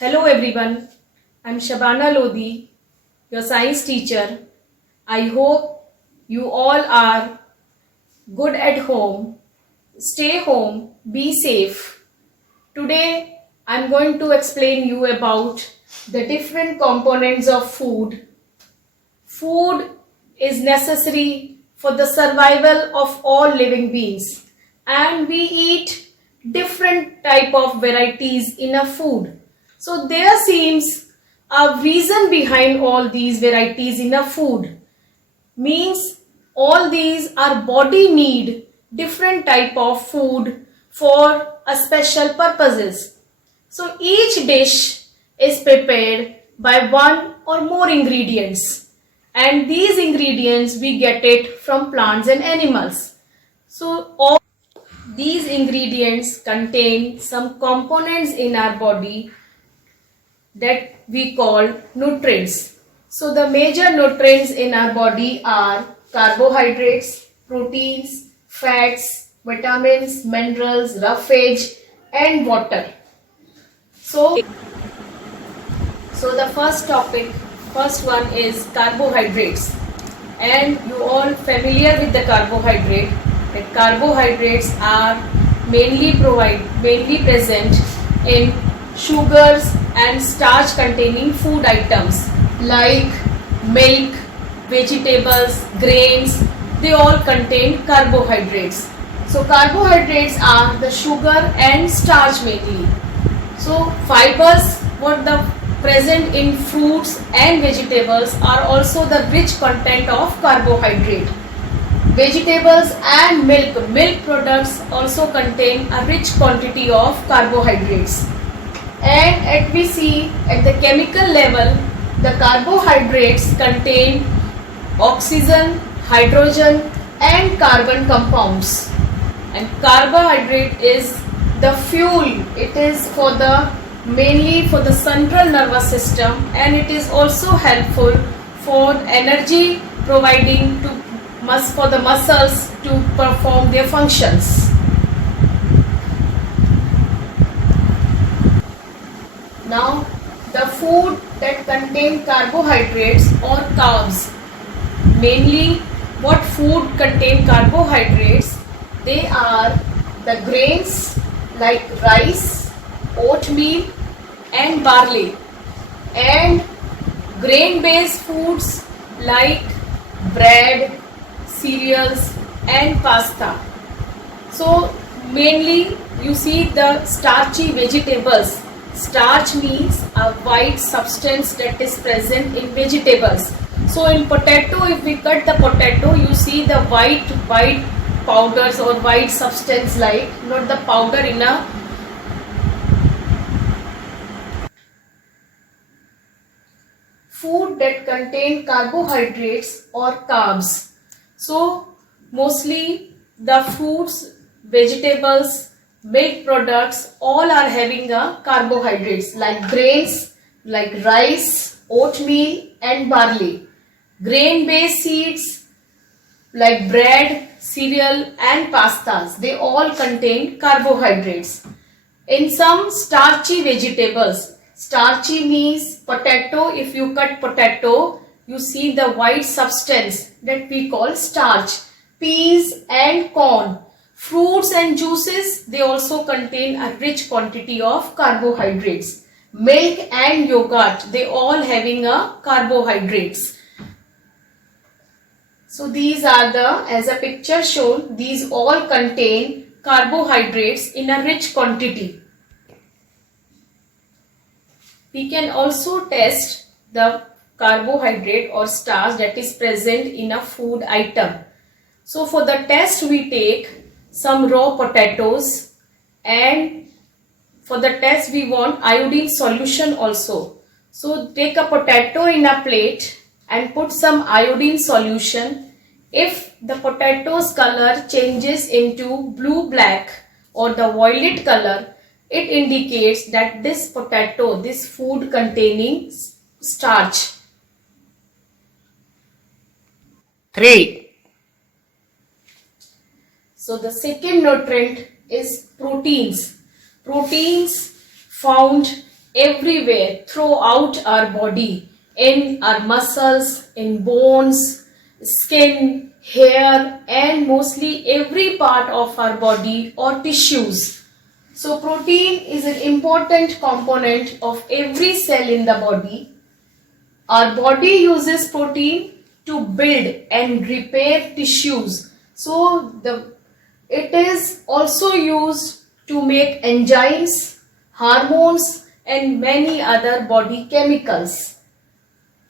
Hello everyone, I'm Shabana Lodi, your science teacher. I hope you all are good at home. Stay home, be safe. Today I'm going to explain you about the different components of food. Food is necessary for the survival of all living beings, and we eat different type of varieties in a food. So there seems a reason behind all these varieties in a food. Means all these are body need different type of food for a special purposes. So each dish is prepared by one or more ingredients, and these ingredients we get it from plants and animals. So all these ingredients contain some components in our body that we call nutrients. So the major nutrients in our body are carbohydrates, proteins, fats, vitamins, minerals, roughage and water. So the first one is carbohydrates, and you all familiar with the carbohydrate. The carbohydrates are mainly present in sugars and starch containing food items like milk, vegetables, grains. They all contain carbohydrates. So carbohydrates are the sugar and starch mainly. So fibers, what the present in fruits and vegetables, are also the rich content of carbohydrate. Vegetables and milk products also contain a rich quantity of carbohydrates. And we see at the chemical level, the carbohydrates contain oxygen, hydrogen and carbon compounds. And carbohydrate is the fuel. It is mainly for the central nervous system, and it is also helpful for energy providing for the muscles to perform their functions. Now, the food that contain carbohydrates or carbs. Mainly, what food contain carbohydrates? They are the grains like rice, oatmeal and barley, and grain-based foods like bread, cereals and pasta. So mainly you see the starchy vegetables. Starch means a white substance that is present in vegetables. So in potato, if we cut the potato, you see the white powders or white substance, like not the powder in a food that contain carbohydrates or carbs. So mostly the fruits, vegetables, milk products, all are having a carbohydrates like grains like rice, oatmeal and barley. Grain based seeds like bread, cereal and pastas, they all contain carbohydrates. In some starchy vegetables, starchy means potato. If you cut potato, you see the white substance that we call starch. Peas and corn, fruits and juices, they also contain a rich quantity of carbohydrates. Milk and yogurt, they all having a carbohydrates. So these are as a picture shown, these all contain carbohydrates in a rich quantity. We can also test the carbohydrate or starch that is present in a food item. So for the test, we take some raw potatoes, and for the test we want iodine solution also. So take a potato in a plate and put some iodine solution. If the potato's color changes into blue black or the violet color, it indicates that this potato, this food containing starch. 3. So the second nutrient is proteins. Proteins found everywhere throughout our body, in our muscles, in bones, skin, hair, and mostly every part of our body or tissues. So protein is an important component of every cell in the body. Our body uses protein to build and repair tissues. So it is also used to make enzymes, hormones, and many other body chemicals.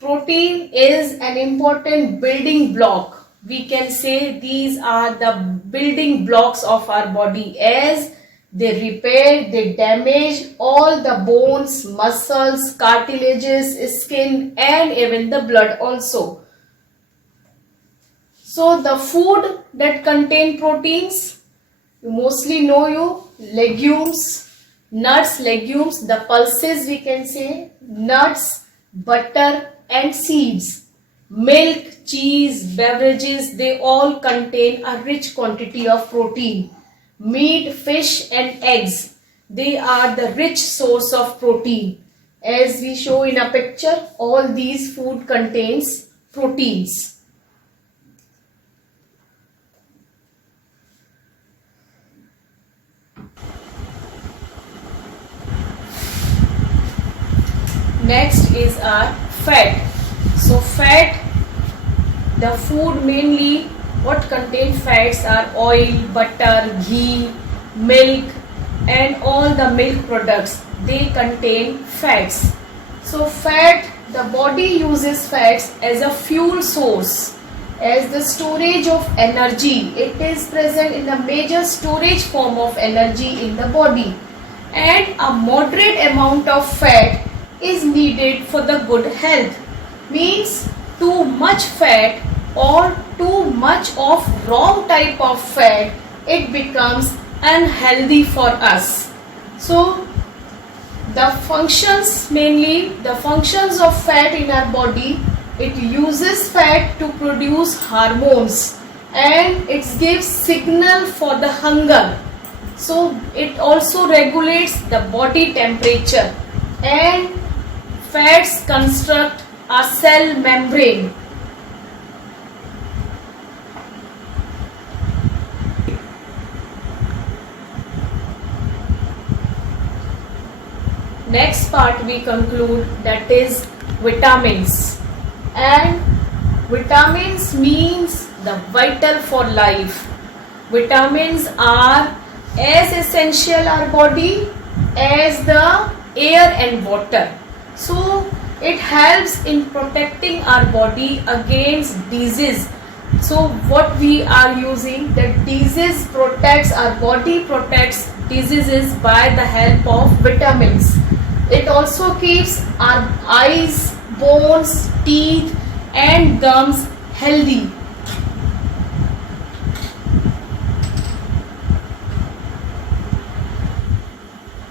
Protein is an important building block. We can say these are the building blocks of our body, as they repair, they damage all the bones, muscles, cartilages, skin, and even the blood also. So the food that contain proteins, you mostly know legumes, nuts, legumes, the pulses we can say, nuts, butter and seeds, milk, cheese, beverages, they all contain a rich quantity of protein. Meat, fish and eggs, they are the rich source of protein. As we show in a picture, all these food contains proteins. Next is our fat. So fat, the food mainly what contain fats are oil, butter, ghee, milk and all the milk products. They contain fats. So fat, the body uses fats as a fuel source, as the storage of energy. It is present in the major storage form of energy in the body, and a moderate amount of fat is needed for the good health. Means too much fat or too much of wrong type of fat, it becomes unhealthy for us. So the functions, mainly the functions of fat in our body, it uses fat to produce hormones and it gives signal for the hunger. So it also regulates the body temperature, and fats construct a cell membrane. Next part we conclude, that is vitamins. And vitamins means the vital for life. Vitamins are as essential our body as the air and water. So it helps in protecting our body against disease. So what we are using, that disease protects, our body protects diseases by the help of vitamins. It also keeps our eyes, bones, teeth and gums healthy.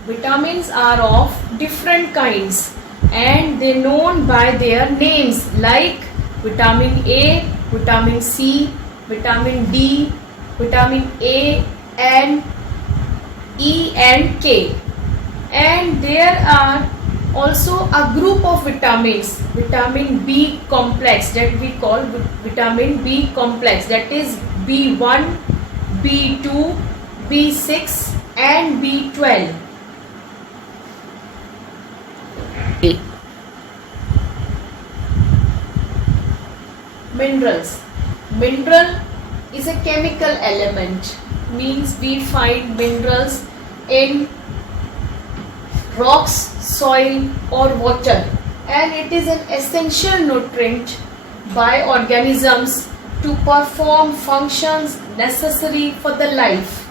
Vitamins are of different kinds and they are known by their names, like vitamin A, vitamin C, vitamin D, vitamin A and E and K. And there are also a group of vitamins, vitamin B complex, that we call vitamin B complex, that is B1, B2, B6 and B12. Minerals. Mineral is a chemical element, means we find minerals in rocks, soil or water, and it is an essential nutrient by organisms to perform functions necessary for the life.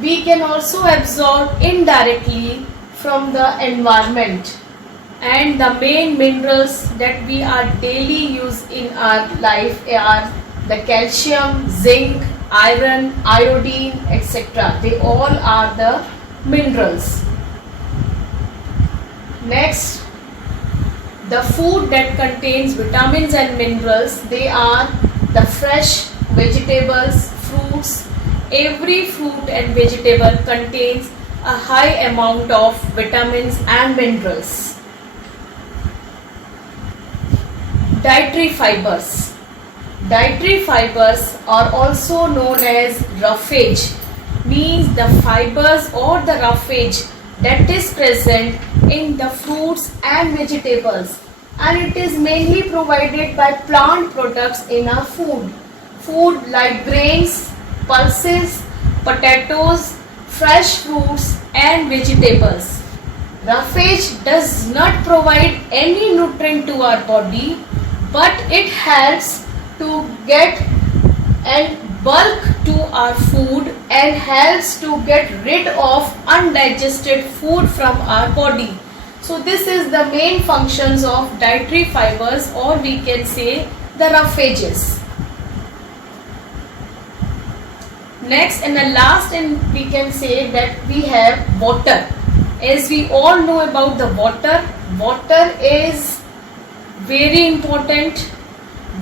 We can also absorb indirectly from the environment, and the main minerals that we are daily use in our life are the calcium, zinc, iron, iodine, etc. They all are the minerals. Next, the food that contains vitamins and minerals, they are the fresh vegetables, fruits. Every fruit and vegetable contains a high amount of vitamins and minerals. Dietary fibers. Dietary fibers are also known as roughage, means the fibers or the roughage that is present in the fruits and vegetables, and it is mainly provided by plant products in our food. Food like grains, pulses, potatoes, fresh fruits and vegetables. Roughage does not provide any nutrient to our body, but it helps to get and bulk to our food and helps to get rid of undigested food from our body. So this is the main functions of dietary fibers, or we can say the roughages. Next and the last, and we can say that we have water. As we all know about the water, water is very important.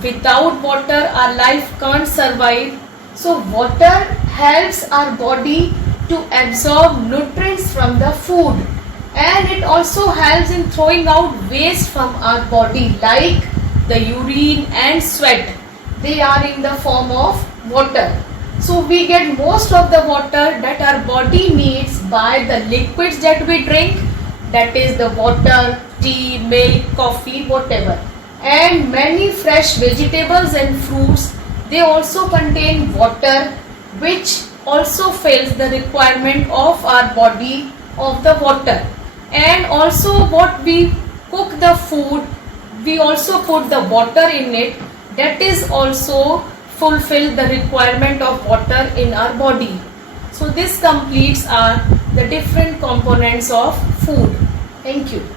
Without water our life can't survive. So water helps our body to absorb nutrients from the food, and it also helps in throwing out waste from our body like the urine and sweat. They are in the form of water. So we get most of the water that our body needs by the liquids that we drink, that is the water, tea, milk, coffee, whatever. And many fresh vegetables and fruits, they also contain water, which also fills the requirement of our body of the water. And also what we cook the food, we also put the water in it, that is also fulfill the requirement of water in our body. So this completes our the different components of food. Thank you.